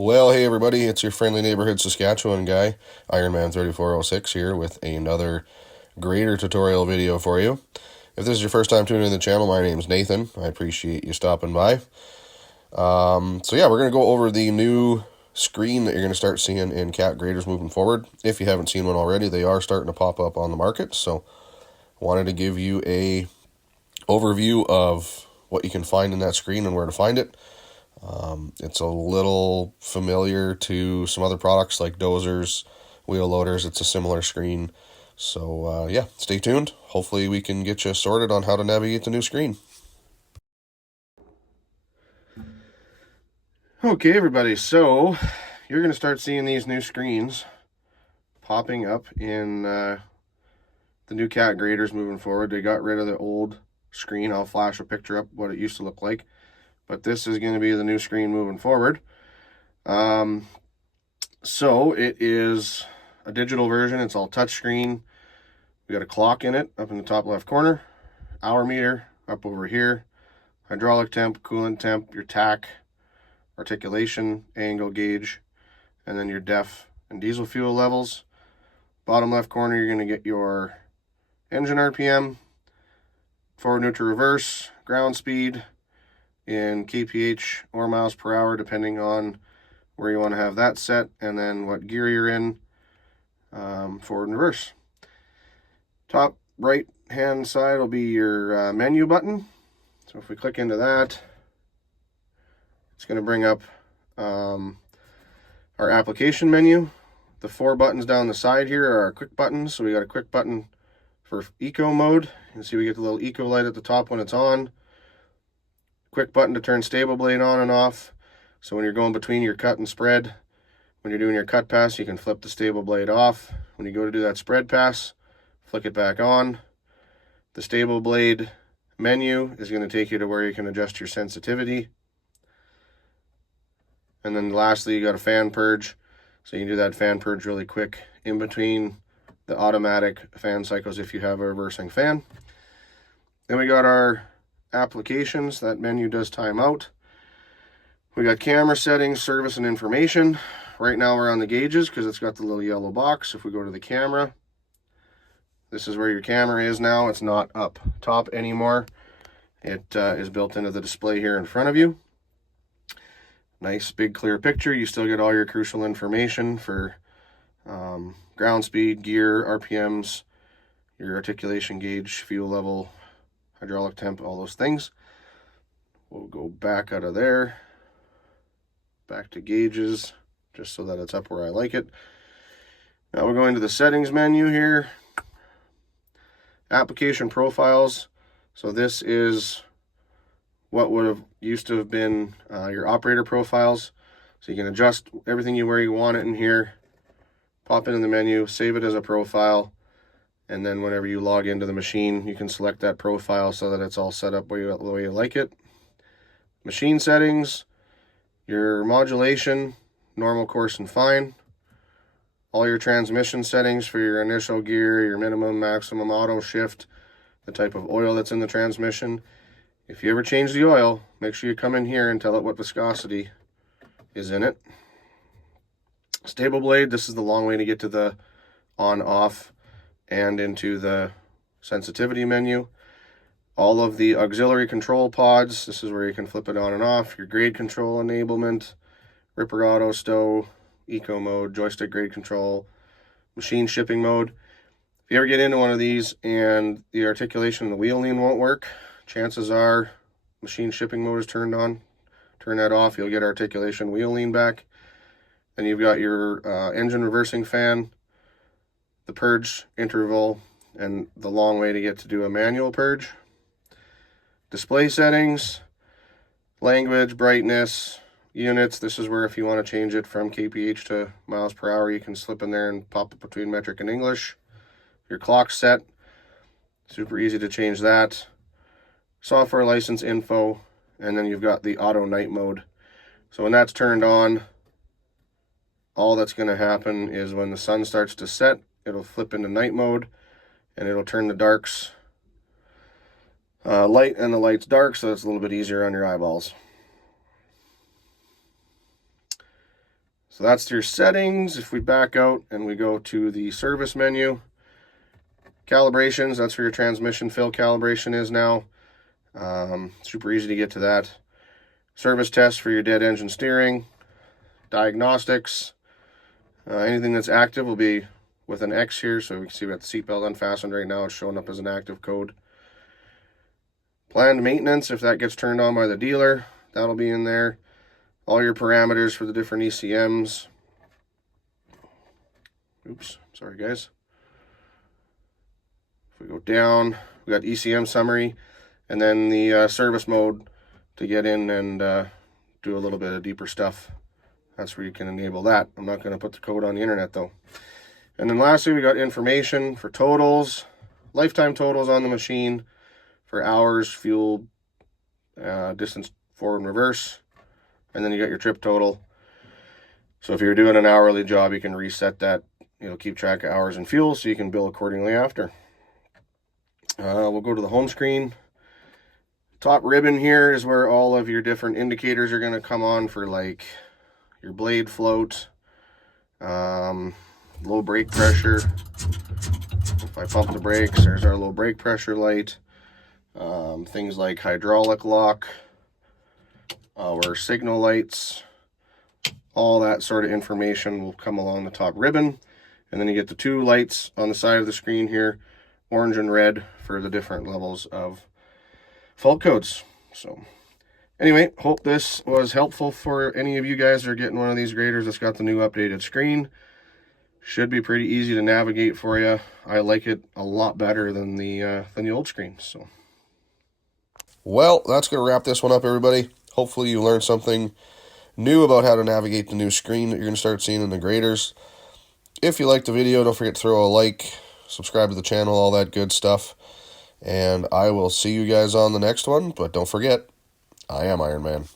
Well, hey everybody, it's your friendly neighborhood Saskatchewan guy, Ironman3406 here with another grader tutorial video for you. If this is your first time tuning in the channel, my name's Nathan. I appreciate you stopping by. So yeah, we're going to go over the new screen that you're going to start seeing in cat graders moving forward. If you haven't seen one already, they are starting to pop up on the market, so wanted to give you a overview of what you can find in that screen and where to find it. It's a little familiar to some other products like dozers, wheel loaders. It's a similar screen. So yeah, stay tuned. Hopefully we can get you sorted on how to navigate the new screen. Okay, everybody, so you're going to start seeing these new screens popping up in the new cat graders moving forward. They got rid of the old screen. I'll flash a picture up what it used to look like. But this is going to be the new screen moving forward. So it is a digital version. It's all touchscreen. We got a clock in it up in the top left corner, hour meter up over here, hydraulic temp, coolant temp, your tach, articulation, angle gauge, and then your DEF and diesel fuel levels. Bottom left corner, you're going to get your engine RPM, forward, neutral, reverse, ground speed in kph or miles per hour, depending on where you want to have that set, and then what gear you're in, forward and reverse. Top right hand side will be your menu button. So if we click into that, it's going to bring up our application menu. The 4 buttons down the side here are our quick buttons. So we got a quick button for eco mode. You can see we get the little eco light at the top when it's on. Quick button to turn stable blade on and off. So when you're going between your cut and spread, when you're doing your cut pass, you can flip the stable blade off. When you go to do that spread pass, flick it back on. The stable blade menu is going to take you to where you can adjust your sensitivity. And then lastly, you got a fan purge. So you can do that fan purge really quick in between the automatic fan cycles if you have a reversing fan. Then we got our applications. That menu does time out. We got camera settings, service, and information. Right now we're on the gauges because it's got the little yellow box. If we go to the camera, this is where your camera is now. It's not up top anymore. It is built into the display here in front of you. Nice big clear picture. You still get all your crucial information for ground speed, gear, RPMs, your articulation gauge, fuel level, hydraulic temp, all those things. We'll go back out of there, back to gauges, just so that it's up where I like it. Now we're going to the settings menu here. Application profiles. So this is what would have used to have been your operator profiles. So you can adjust everything where you want it in here, pop it in the menu, save it as a profile, and then whenever you log into the machine, you can select that profile so that it's all set up the way you like it. Machine settings, your modulation, normal, coarse, and fine. All your transmission settings for your initial gear, your minimum, maximum, auto, shift, the type of oil that's in the transmission. If you ever change the oil, make sure you come in here and tell it what viscosity is in it. Stable blade, this is the long way to get to the on, off, and into the sensitivity menu. All of the auxiliary control pods, this is where you can flip it on and off. Your grade control enablement, ripper auto, stow, eco mode, joystick grade control, machine shipping mode. If you ever get into one of these and the articulation and the wheel lean won't work, chances are machine shipping mode is turned on. Turn that off, you'll get articulation, wheel lean back. Then you've got your engine reversing fan, the purge interval, and the long way to get to do a manual purge. Display settings, language, brightness, units. This is where if you want to change it from kph to miles per hour, you can slip in there and pop it between metric and English. Your clock set, super easy to change that. Software license info, and then you've got the auto night mode. So when that's turned on, all that's going to happen is when the sun starts to set, it'll flip into night mode, and it'll turn the darks light and the lights dark, so it's a little bit easier on your eyeballs. So that's your settings. If we back out and we go to the service menu, calibrations, that's where your transmission fill calibration is now. Super easy to get to that. Service test for your dead engine steering. Diagnostics. Anything that's active will be with an X here, so we can see we got the seatbelt unfastened right now. It's showing up as an active code. Planned maintenance, if that gets turned on by the dealer, that'll be in there. All your parameters for the different ECMs. Oops, sorry guys. If we go down, we got ECM summary, and then the service mode to get in and do a little bit of deeper stuff. That's where you can enable that. I'm not going to put the code on the internet though. And then lastly, we got information for totals, lifetime totals on the machine for hours, fuel, distance forward and reverse. And then you got your trip total. So if you're doing an hourly job, you can reset that. It'll keep track of hours and fuel so you can bill accordingly after. We'll go to the home screen. Top ribbon here is where all of your different indicators are going to come on for like your blade float, low brake pressure. If I pump the brakes, there's our low brake pressure light. Things like hydraulic lock, our signal lights, all that sort of information will come along the top ribbon. And then you get the two lights on the side of the screen here, orange and red, for the different levels of fault codes. So anyway, hope this was helpful for any of you guys that are getting one of these graders that's got the new updated screen. Should be pretty easy to navigate for you. I like it a lot better than the old screen. So, well, that's going to wrap this one up, everybody. Hopefully you learned something new about how to navigate the new screen that you're going to start seeing in the graders. If you liked the video, don't forget to throw a like, subscribe to the channel, all that good stuff. And I will see you guys on the next one. But don't forget, I am Iron Man.